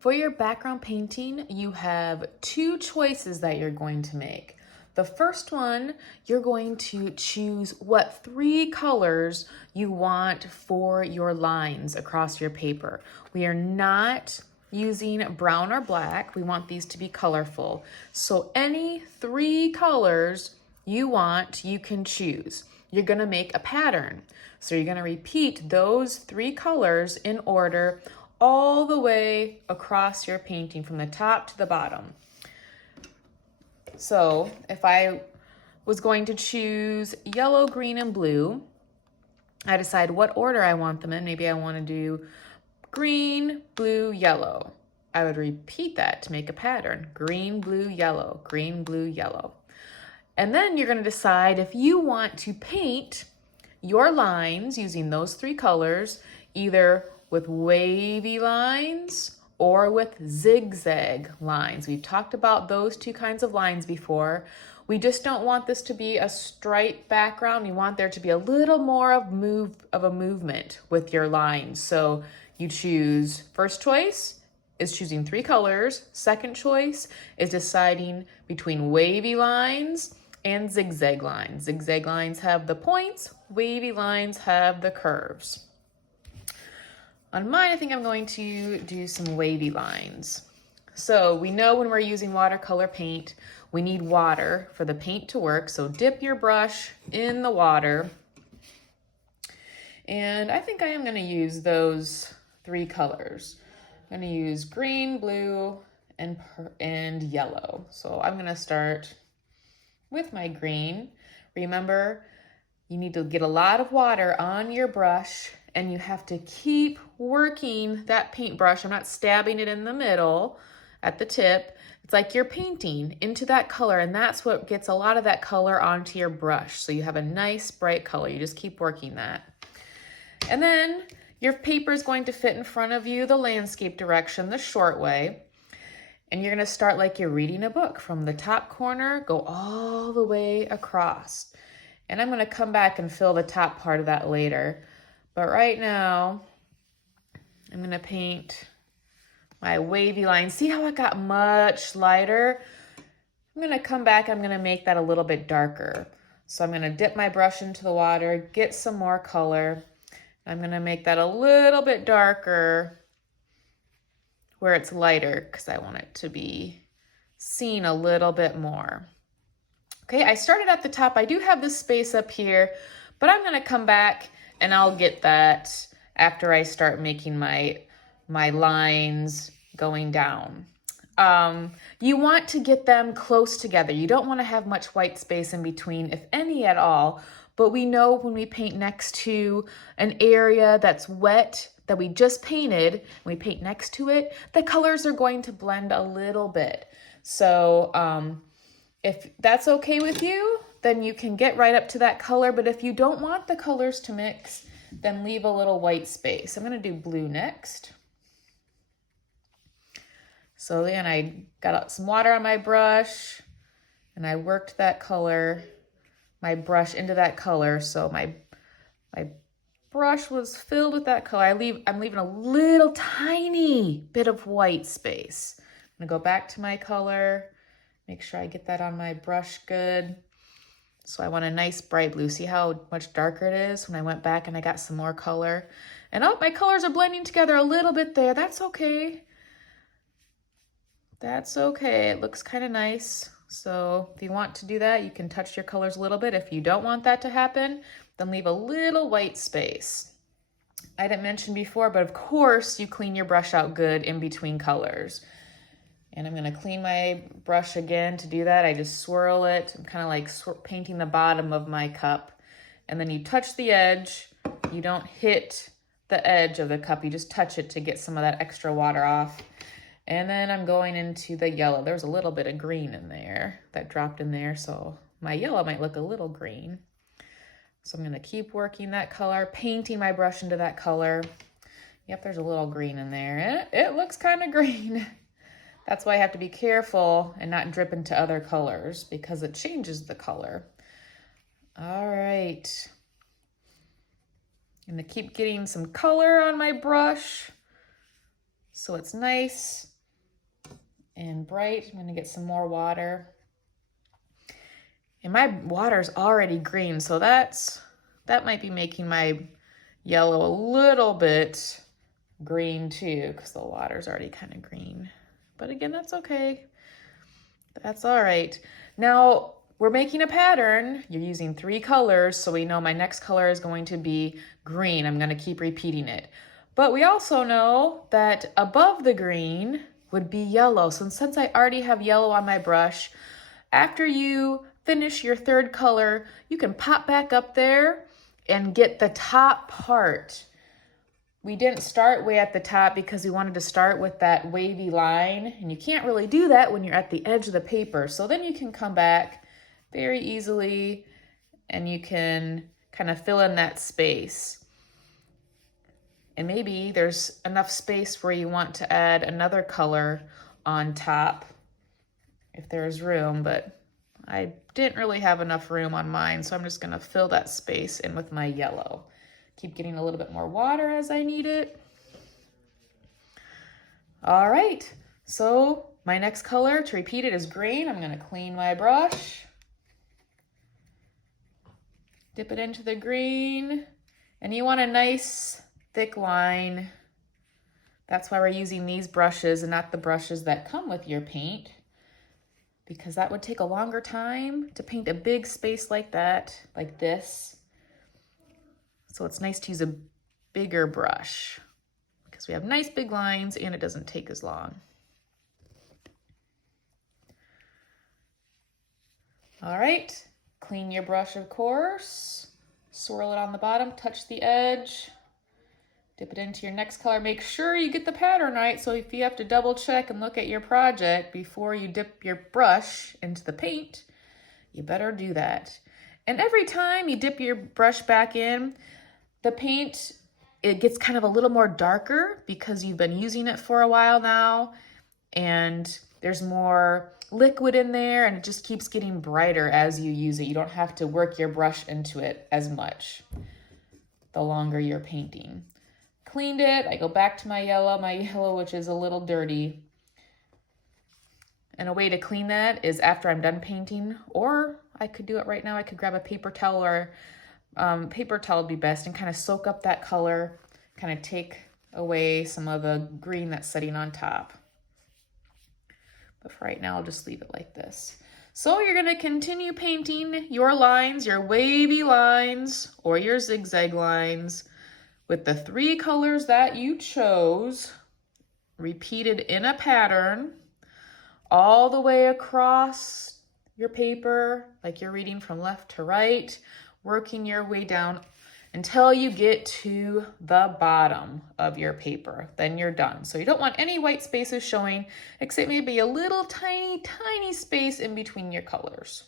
For your background painting, you have two choices that you're going to make. The first one, you're going to choose what 3 colors you want for your lines across your paper. We are not using brown or black. We want these to be colorful. So any 3 colors you want, you can choose. You're gonna make a pattern. So you're gonna repeat those 3 colors in order all the way across your painting from the top to the bottom. So if I was going to choose yellow, green, and blue, I decide what order I want them in. Maybe I want to do green, blue, yellow. I would repeat that to make a pattern. Green, blue, yellow, green, blue, yellow. And then you're going to decide if you want to paint your lines using those 3 colors, either with wavy lines or with zigzag lines. We've talked about those 2 kinds of lines before. We just don't want this to be a straight background. We want there to be a little more of a movement with your lines. So you choose, first choice is choosing 3 colors. Second choice is deciding between wavy lines and zigzag lines. Zigzag lines have the points, wavy lines have the curves. On mine, I think I'm going to do some wavy lines. So we know when we're using watercolor paint, we need water for the paint to work. So dip your brush in the water. And I think I am going to use those 3 colors. I'm going to use green, blue, and yellow. So I'm going to start with my green. Remember, you need to get a lot of water on your brush and you have to keep working that paintbrush. I'm not stabbing it in the middle at the tip. It's like you're painting into that color, and that's what gets a lot of that color onto your brush. So you have a nice bright color. You just keep working that. And then your paper is going to fit in front of you, the landscape direction, the short way. And you're gonna start like you're reading a book. From the top corner, go all the way across. And I'm gonna come back and fill the top part of that later. But right now, I'm gonna paint my wavy line. See how it got much lighter? I'm gonna come back, I'm gonna make that a little bit darker. So I'm gonna dip my brush into the water, get some more color. I'm gonna make that a little bit darker where it's lighter because I want it to be seen a little bit more. Okay, I started at the top. I do have this space up here, but I'm gonna come back and I'll get that after I start making my lines going down. You want to get them close together. You don't want to have much white space in between, if any at all, but we know when we paint next to an area that's wet that we just painted, and we paint next to it, the colors are going to blend a little bit. So if that's okay with you, then you can get right up to that color. But if you don't want the colors to mix, then leave a little white space. I'm going to do blue next. So then I got some water on my brush and I worked that color, my brush into that color. So my brush was filled with that color. I'm leaving a little tiny bit of white space. I'm gonna go back to my color, make sure I get that on my brush good. So I want a nice bright blue. See how much darker it is when I went back and I got some more color? And oh, my colors are blending together a little bit there. That's okay. That's okay. It looks kind of nice. So if you want to do that, you can touch your colors a little bit. If you don't want that to happen, then leave a little white space. I didn't mention before, but of course you clean your brush out good in between colors. And I'm gonna clean my brush again. To do that, I just swirl it. I'm kind of like painting the bottom of my cup. And then you touch the edge. You don't hit the edge of the cup. You just touch it to get some of that extra water off. And then I'm going into the yellow. There's a little bit of green in there that dropped in there. So my yellow might look a little green. So I'm gonna keep working that color, painting my brush into that color. Yep, there's a little green in there. And it looks kind of green. That's why I have to be careful and not drip into other colors because it changes the color. All right. I'm gonna keep getting some color on my brush so it's nice and bright. I'm gonna get some more water. And my water's already green, so that might be making my yellow a little bit green too, because the water's already kind of green. But again, that's okay. That's all right. Now, we're making a pattern. You're using 3 colors, so we know my next color is going to be green. I'm gonna keep repeating it. But we also know that above the green would be yellow. So since I already have yellow on my brush, after you finish your 3rd color, you can pop back up there and get the top part. We didn't start way at the top because we wanted to start with that wavy line, and you can't really do that when you're at the edge of the paper. So then you can come back very easily and you can kind of fill in that space. And maybe there's enough space where you want to add another color on top if there's room, but I didn't really have enough room on mine, so I'm just gonna fill that space in with my yellow. Keep getting a little bit more water as I need it. All right, so my next color, to repeat it, is green. I'm gonna clean my brush. Dip it into the green, and you want a nice thick line. That's why we're using these brushes and not the brushes that come with your paint, because that would take a longer time to paint a big space like that, like this. So it's nice to use a bigger brush because we have nice big lines and it doesn't take as long. All right, clean your brush, of course. Swirl it on the bottom, touch the edge, dip it into your next color. Make sure you get the pattern right. So if you have to double check and look at your project before you dip your brush into the paint, you better do that. And every time you dip your brush back in, the paint, it gets kind of a little more darker because you've been using it for a while now, and there's more liquid in there, and it just keeps getting brighter as you use it. You don't have to work your brush into it as much the longer you're painting. Cleaned it, I go back to my yellow, which is a little dirty. And a way to clean that is after I'm done painting, or I could do it right now. I could grab a paper towel, or paper towel would be best, and kind of soak up that color, kind of take away some of the green that's sitting on top. But for right now, I'll just leave it like this. So you're gonna continue painting your lines, your wavy lines, or your zigzag lines with the 3 colors that you chose, repeated in a pattern, all the way across your paper, like you're reading from left to right, working your way down until you get to the bottom of your paper. Then you're done. So you don't want any white spaces showing, except maybe a little tiny, tiny space in between your colors.